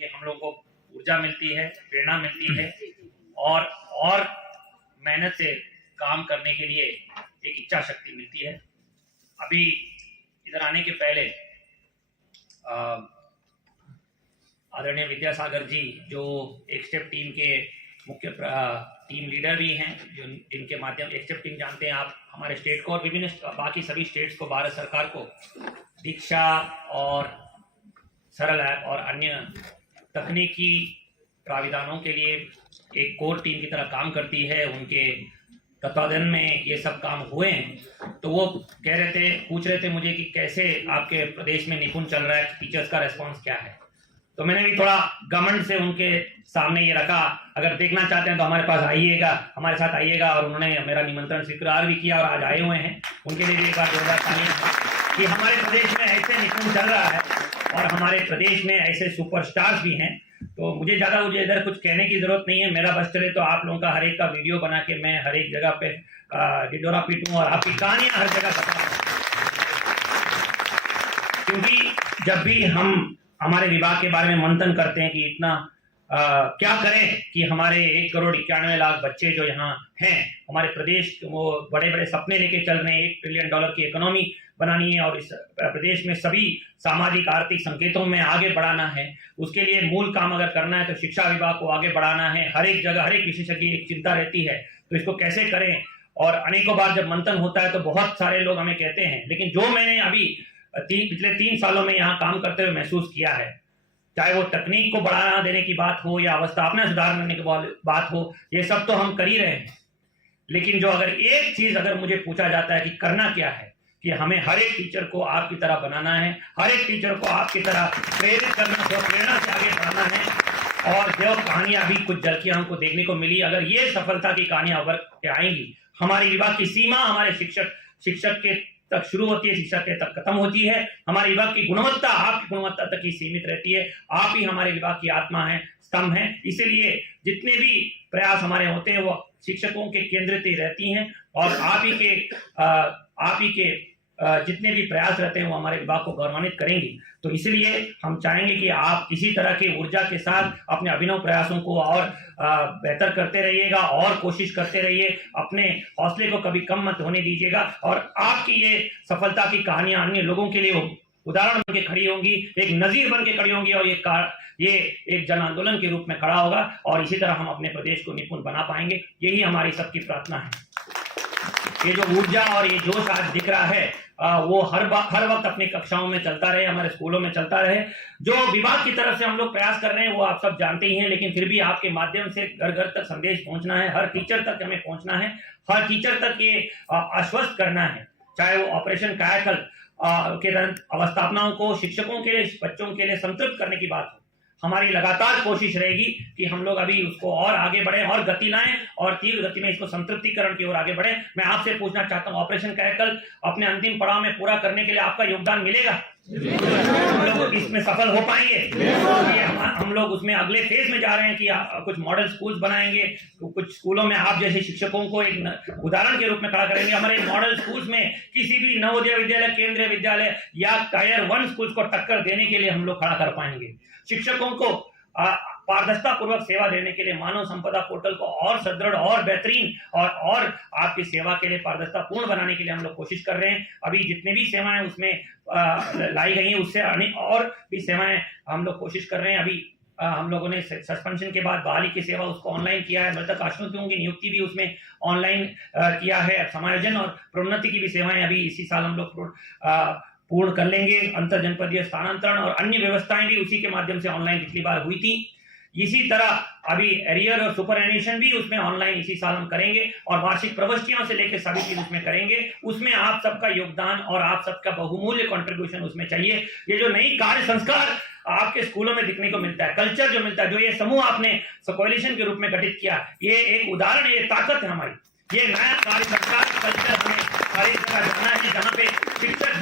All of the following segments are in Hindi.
कि हम लोग को ऊर्जा मिलती है, प्रेरणा मिलती है और मेहनत से काम करने के लिए एक इच्छा शक्ति मिलती है। अभी इधर आने के पहले आदरणीय विद्यासागर जी जो एक स्टेप टीम के मुख्य टीम लीडर भी हैं, जो जिनके माध्यम एक स्टेप टीम जानते हैं आप, हमारे स्टेट को और विभिन्न बाकी सभी स्टेट्स को, भारत सरकार को दीक्षा और सरल ऐप और अन्य तकनीकी प्राविधानों के लिए एक कोर टीम की तरह काम करती है। उनके तत्वाधान में ये सब काम हुए हैं। तो वो पूछ रहे थे मुझे कि कैसे आपके प्रदेश में निपुण चल रहा है, टीचर्स का रेस्पॉन्स क्या है। तो मैंने भी थोड़ा घमंड से उनके सामने ये रखा, अगर देखना चाहते हैं तो हमारे पास आइएगा, हमारे साथ आइएगा। और उन्होंने मेरा निमंत्रण स्वीकार भी किया और आज आए हुए हैं। उनके लिए भी एक बार जोरदार ताली कि हमारे प्रदेश में ऐसे निपुण चल रहा है और हमारे प्रदेश में ऐसे सुपरस्टार्स भी हैं। तो मुझे इधर कुछ कहने की जरूरत नहीं है। मेरा बस चले तो आप लोगों का हर एक का वीडियो बना के मैं हर एक जगह पे डिडोरा पीटूं और आपकी कहानियां हर जगह बताऊं, क्योंकि जब भी हम हमारे विभाग के बारे में मंथन करते हैं कि इतना क्या करें कि हमारे 1,91,00,000 बच्चे जो यहाँ हैं, हमारे प्रदेश वो बड़े बड़े सपने लेके चल रहे हैं, $1 ट्रिलियन की इकोनॉमी बनानी है और इस प्रदेश में सभी सामाजिक आर्थिक संकेतों में आगे बढ़ाना है। उसके लिए मूल काम अगर करना है तो शिक्षा विभाग को आगे बढ़ाना है। हर एक जगह हर एक विशेषज्ञ की एक चिंता रहती है, तो इसको कैसे करें। और अनेकों बार जब मंथन होता है तो बहुत सारे लोग हमें कहते हैं, लेकिन जो मैंने अभी पिछले 3 सालों में यहाँ काम करते हुए महसूस किया है, चाहे वो तकनीक को बढ़ावा देने की बात हो या अवस्थापना सुधार करने की बात हो, ये सब तो हम कर ही रहे हैं। लेकिन जो अगर एक चीज अगर मुझे पूछा जाता है कि करना क्या है, कि हमें हर एक टीचर को आपकी तरह बनाना है, हर एक टीचर को आपकी तरह प्रेरित करना, प्रेरणा से आगे बढ़ाना है। और जो कहानियां अभी कुछ झलकियां हमको देखने को मिली, अगर ये सफलता की कहानियां उभर के आएंगी, हमारे विभाग की सीमा हमारे शिक्षक के तक शुरू होती है, शिक्षक के तक खत्म होती है। हमारे विभाग की गुणवत्ता आपकी गुणवत्ता तक ही सीमित रहती है। आप ही हमारे विभाग की आत्मा है, स्तंभ है। इसीलिए जितने भी प्रयास हमारे होते हैं वो शिक्षकों के केंद्रित ही रहती हैं और आप ही के जितने भी प्रयास रहते हैं वो हमारे विभाग को गौरवान्वित करेंगे। तो इसलिए हम चाहेंगे कि आप इसी तरह की ऊर्जा के साथ अपने अभिनव प्रयासों को और बेहतर करते रहिएगा और कोशिश करते रहिए। अपने हौसले को कभी कम मत होने दीजिएगा और आपकी ये सफलता की कहानियां अन्य लोगों के लिए उदाहरण बन के खड़ी होंगी, एक नजीर बन के खड़ी होंगी और ये एक जन आंदोलन के रूप में खड़ा होगा और इसी तरह हम अपने प्रदेश को निपुण बना पाएंगे। यही हमारी सबकी प्रार्थना है। ये जो ऊर्जा और ये जोश आज दिख रहा है वो हर वक्त अपनी कक्षाओं में चलता रहे, हमारे स्कूलों में चलता रहे। जो विभाग की तरफ से हम लोग प्रयास कर रहे हैं वो आप सब जानते ही हैं, लेकिन फिर भी आपके माध्यम से घर घर तक संदेश पहुंचना है, हर टीचर तक हमें पहुंचना है, हर टीचर तक ये आश्वस्त करना है। चाहे वो ऑपरेशन कायाकल्प के तहत अवस्थापनाओं को शिक्षकों के लिए, बच्चों के लिए संतृप्त करने की बात हो, हमारी लगातार कोशिश रहेगी कि हम लोग अभी उसको और आगे बढ़े और गति लाएं और तीव्र गति में इसको संतृप्तिकरण की ओर आगे बढ़े। मैं आपसे पूछना चाहता हूं, ऑपरेशन कायाकल्प अपने अंतिम पड़ाव में पूरा करने के लिए आपका योगदान मिलेगा? हम लोग इसमें सफल हो पाएंगे? हम लोग उसमें अगले फेज में जा रहे हैं कि कुछ मॉडल स्कूल्स बनाएंगे, कुछ स्कूलों में आप जैसे शिक्षकों को एक उदाहरण के रूप में खड़ा करेंगे। हमारे मॉडल स्कूल्स में किसी भी नवोदय विद्यालय, केंद्रीय विद्यालय या टायर 1 स्कूल्स को टक्कर देने के लिए हम लोग खड़ा कर पाएंगे। शिक्षकों को पारदर्शिता पूर्वक सेवा देने के लिए मानव संपदा पोर्टल को और सुदृढ़ और बेहतरीन और आपकी सेवा के लिए पारदर्शिता पूर्ण बनाने के लिए हम लोग कोशिश कर रहे हैं। अभी जितनी भी सेवाएं उसमें लाई गई हैं उससे और भी सेवाएं हम लोग कोशिश कर रहे हैं। अभी हम लोगों ने सस्पेंशन के बाद बहाली की सेवा उसको ऑनलाइन किया है, मृतक आश्रितों की नियुक्ति भी उसमें ऑनलाइन किया है, समायोजन और प्रोन्नति की भी सेवाएं अभी इसी साल हम लोग पूर्ण कर लेंगे। अंतर जनपदीय स्थानांतरण और अन्य व्यवस्थाएं भी उसी के माध्यम से ऑनलाइन पिछली बार हुई थी। इसी तरह अभी एरियर और सुपर एडिशन भी उसमें ऑनलाइन इसी साल हम करेंगे और वार्षिक प्रविष्टियों से लेकर सभी चीज उसमें करेंगे। उसमें आप सबका योगदान और आप सबका बहुमूल्य कंट्रीब्यूशन उसमें चाहिए। ये जो नई कार्य संस्कार आपके स्कूलों में दिखने को मिलता है, कल्चर जो मिलता है, जो ये समूह आपने कोएलिशन के रूप में गठित किया, ये एक उदाहरण, ये ताकत है हमारी। ये नया कार्य संस्कार कल्चर हमें हर एक जगह जाना है जहाँ पे शिक्षक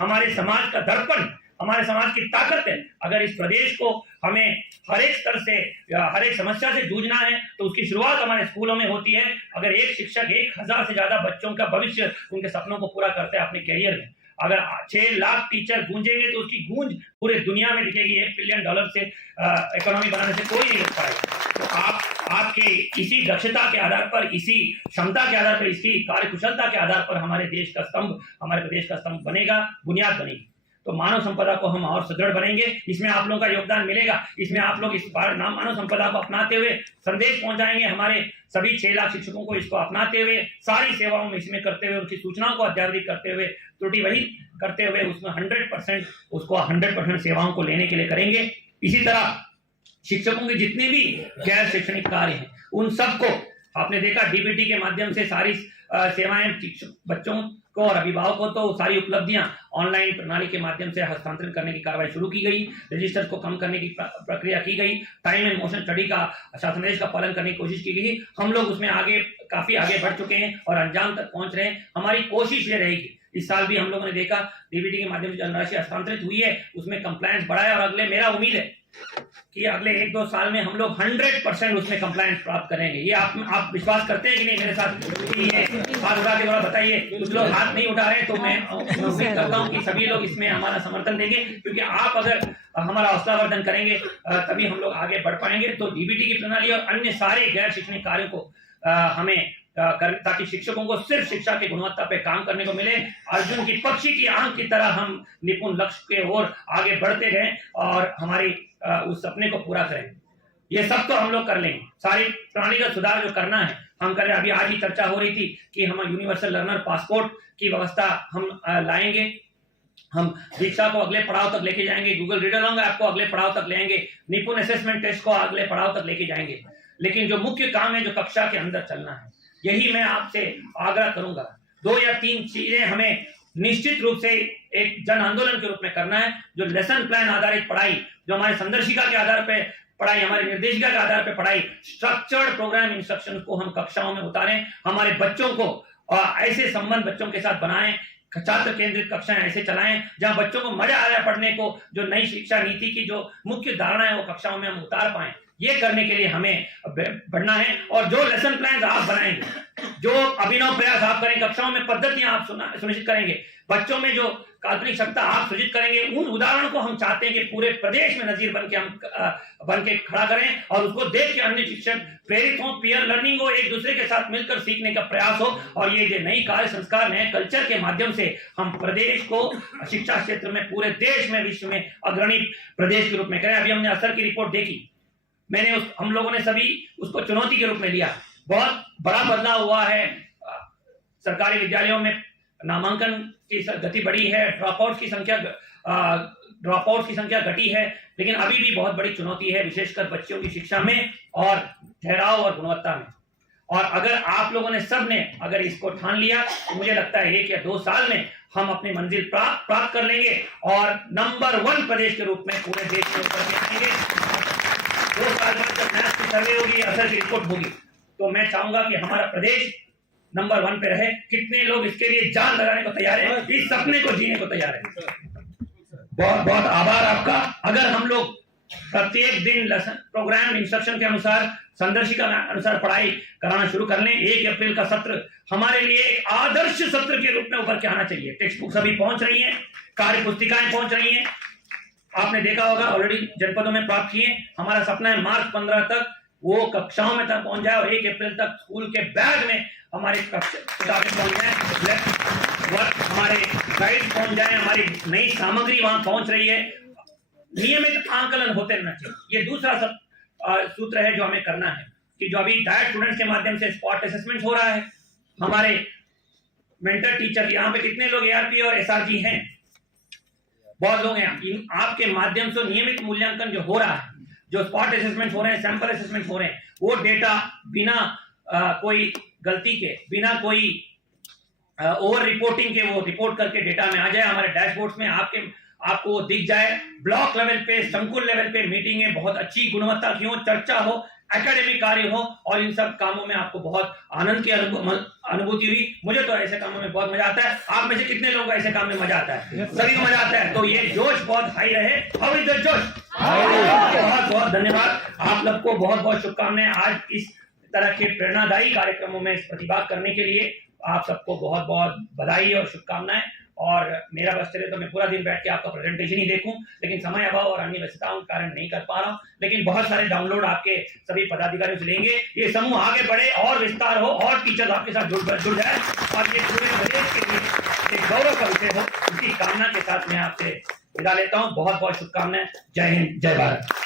हमारे समाज का दर्पण, हमारे समाज की ताकत है। अगर इस प्रदेश को हमें हर एक स्तर से हर एक समस्या से जूझना है तो उसकी शुरुआत हमारे स्कूलों में होती है। अगर एक शिक्षक 1000 से ज्यादा बच्चों का भविष्य, उनके सपनों को पूरा करते हैं अपने करियर में, अगर 6 लाख टीचर गूंजेंगे तो उसकी गूंज पूरे दुनिया में दिखेगी। $1 बिलियन से इकोनॉमी बनाने से कोई नहीं रोक पाएगा। तो आपके इसी दक्षता के आधार पर, इसी क्षमता के आधार पर, इसकी कार्यकुशलता के आधार पर हमारे देश का स्तंभ, हमारे प्रदेश का स्तंभ बनेगा, बुनियाद बनेगी। तो मानव संपदा को हम और सुदृढ़ बनेंगे, इसमें आप लोगों का योगदान मिलेगा। इसमें आप लोग इस बार नाम मानव संपदा को अपनाते हुए संदेश पहुंचाएंगे हमारे सभी 6 लाख शिक्षकों को, इसको अपनाते हुए सारी सेवाओं में इसमें करते हुए, उनकी सूचनाओं को अद्यतन करते हुए, त्रुटि वही करते हुए उसमें 100% सेवाओं को लेने के लिए करेंगे। इसी तरह शिक्षकों के जितने भी गैर शैक्षणिक कार्य हैं उन सबको आपने देखा डीबीटी के माध्यम से सारी सेवाएं बच्चों को और अभिभावकों को तो सारी उपलब्धियां ऑनलाइन प्रणाली के माध्यम से हस्तांतरण करने की कार्रवाई शुरू की गई। रजिस्टर को कम करने की प्रक्रिया की गई। टाइम एंड मोशन स्टडी का शासनादेश का पालन करने की कोशिश की गई। हम लोग उसमें काफी आगे बढ़ चुके हैं और अंजाम तक पहुंच रहे हैं। हमारी कोशिश ये रहेगी, इस साल भी हम लोगों ने देखा डीबीटी के माध्यम से धनराशि हस्तांतरित हुई है, उसमें कंप्लायंस बढ़ा है और अगले मेरा उम्मीद है कि अगले 1-2 साल में हम लोग 100% उसमें कंप्लायंस प्राप्त करेंगे। ये आप विश्वास करते हैं कि नहीं मेरे साथ? ये हाथ उठा के थोड़ा बताइए। कुछ लोग हाथ नहीं उठा रहे, तो मैं उम्मीद करता हूँ कि सभी लोग इसमें हमारा समर्थन देंगे, क्योंकि आप अगर हमारा हौसलावर्धन करेंगे तभी हम लोग आगे बढ़ पाएंगे। तो डीबीटी की प्रणाली और अन्य सारे गैर शैक्षणिक कार्यों को हमें ताकि शिक्षकों को सिर्फ शिक्षा की गुणवत्ता पे काम करने को मिले, अर्जुन की पक्षी की आंख की तरह हम निपुण लक्ष्य के ओर आगे बढ़ते गए और हमारी उस सपने को पूरा करें। ये सब तो हम लोग कर लेंगे। सारी प्रणालीगत सुधार जो करना है हम करें। अभी आज ही चर्चा हो रही थी कि हम यूनिवर्सल लर्नर पासपोर्ट की व्यवस्था हम लाएंगे। हम दीक्षा को अगले पड़ाव तक लेके जाएंगे, गूगल रीडर लॉन्ग ऐप को अगले पड़ाव तक लेंगे, निपुण असेसमेंट टेस्ट को अगले पड़ाव तक लेके जाएंगे। लेकिन जो मुख्य काम है जो कक्षा के अंदर चलना है, यही मैं आपसे आग्रह करूंगा। 2 या 3 चीजें हमें निश्चित रूप से एक जन आंदोलन के रूप में करना है। जो लेसन प्लान आधारित पढ़ाई, जो हमारे संदर्शिका के आधार पर पढ़ाई, हमारे निर्देशिका के आधार पर पढ़ाई, स्ट्रक्चर्ड प्रोग्राम इंस्ट्रक्शन को हम कक्षाओं में उतारें। हमारे बच्चों को ऐसे संबंध बच्चों के साथ बनाएं, छात्र केंद्रित कक्षाएं ऐसे चलाएं जहां बच्चों को मजा आ रहा है पढ़ने को। जो नई शिक्षा नीति की जो मुख्य धारणा है वो कक्षाओं में हम उतार पाएं। ये करने के लिए हमें बढ़ना है। और जो लेसन प्लान आप बनाएंगे, जो अभिनव प्रयास आप करें, कक्षाओं में पद्धतियां आप सुनिश्चित करेंगे, बच्चों में जो काल्पनिक क्षमता आप सृजित करेंगे, उन उदाहरणों को हम चाहते हैं कि पूरे प्रदेश में नजीर बन के खड़ा करें और उसको देख के अन्य शिक्षक प्रेरित हो, पीयर लर्निंग हो, एक दूसरे के साथ मिलकर सीखने का प्रयास हो। और ये जो नई कार्य संस्कार नए कल्चर के माध्यम से हम प्रदेश को शिक्षा क्षेत्र में पूरे देश में, विश्व में अग्रणी प्रदेश के रूप में करें। अभी हमने असर की रिपोर्ट देखी, हम लोगों ने सभी उसको चुनौती के रूप में लिया। बहुत बड़ा बदलाव हुआ है। सरकारी विद्यालयों में नामांकन की गति बढ़ी है, ड्रॉपआउट की संख्या घटी है, लेकिन अभी भी बहुत बड़ी चुनौती है, विशेषकर बच्चों की शिक्षा में और ठहराव और गुणवत्ता में। और अगर आप लोगों ने सबने अगर इसको ठान लिया तो मुझे लगता है 1 या 2 साल में हम अपनी मंजिल प्राप्त कर लेंगे और नंबर 1 प्रदेश के रूप में पूरे देश में उतर के आएंगे। 2 साल बाद जब मैथ्स की सर्वे होगी, असर की रिपोर्ट होगी, तो मैं चाहूंगा कि हमारा प्रदेश नंबर 1 पे रहे। कितने लोग इसके लिए जान लगाने को तैयार हैं, इस सपने को जीने को तैयार हैं? बहुत बहुत आभार आपका। अगर हम लोग प्रत्येक दिन प्रोग्राम इंस्ट्रक्शन के अनुसार, संदर्शिका के अनुसार पढ़ाई कराना शुरू कर लें, 1 अप्रैल का सत्र हमारे लिए एक आदर्श सत्र के रूप में उभर के आना चाहिए। टेक्स्ट बुक सभी पहुंच रही है, कार्य पुस्तिकाएं पहुंच रही हैं, आपने देखा होगा ऑलरेडी जनपदों में प्राप्त किए। हमारा सपना है मार्च 15 तक वो कक्षाओं में तक पहुंच जाए और 1 अप्रैल तक स्कूल के बैग में हमारी किताबें पहुंच जाए, हमारे गाइड पहुंच जाए, हमारी नई सामग्री वहां पहुंच रही है। नियमित आंकलन होते रहना चाहिए। ये दूसरा सूत्र है जो हमें करना है कि जो अभी डायट स्टूडेंट्स के माध्यम से स्पॉट असेसमेंट हो रहा है, हमारे मेंटर टीचर, यहाँ पे कितने लोग एआरपी और एसआरजी हैं? बहुत लोग हैं। आपके माध्यम से नियमित मूल्यांकन जो हो रहा है, जो स्पॉट असेसमेंट हो रहे हैं, सैंपल असेसमेंट हो रहे हैं, वो डेटा बिना कोई गलती के, बिना कोई ओवर रिपोर्टिंग के वो रिपोर्ट करके डेटा में आ जाए, हमारे डैशबोर्ड्स में आपको दिख जाए। ब्लॉक लेवल पे, संकुल लेवल पे मीटिंगें बहुत अच्छी गुणवत्ता की हो, चर्चा हो, एकेडमिक कार्य हो और इन सब कामों में आपको बहुत आनंद की अनुभूति हुई। मुझे तो ऐसे कामों में बहुत मजा आता है। आप में से कितने लोगों को ऐसे काम में मजा आता है? सभी को मजा आता है। तो ये जोश बहुत हाई रहे। हाउ इज द जोश? बहुत बहुत धन्यवाद। आप लोग को बहुत बहुत शुभकामनाएं। आज इस तरह के प्रेरणादायी कार्यक्रमों में प्रतिभाग करने के लिए आप सबको बहुत बहुत बधाई और शुभकामनाएं। और मेरा बस चले तो मैं पूरा दिन बैठ के आपका प्रेजेंटेशन ही देखूं, लेकिन समय अभाव और अन्य व्यस्तताओं के कारण नहीं कर पा रहा हूं। लेकिन बहुत सारे डाउनलोड आपके सभी पदाधिकारियों से लेंगे, ये समूह आगे बढ़े और विस्तार हो और टीचर्स आपके साथ जुड़ जाए और ये पूरे प्रदेश के लिए एक गौरव का विषय हो, इसकी कामना के साथ मैं आपसे विदा लेता हूं। बहुत बहुत शुभकामनाएं। जय हिंद, जय भारत।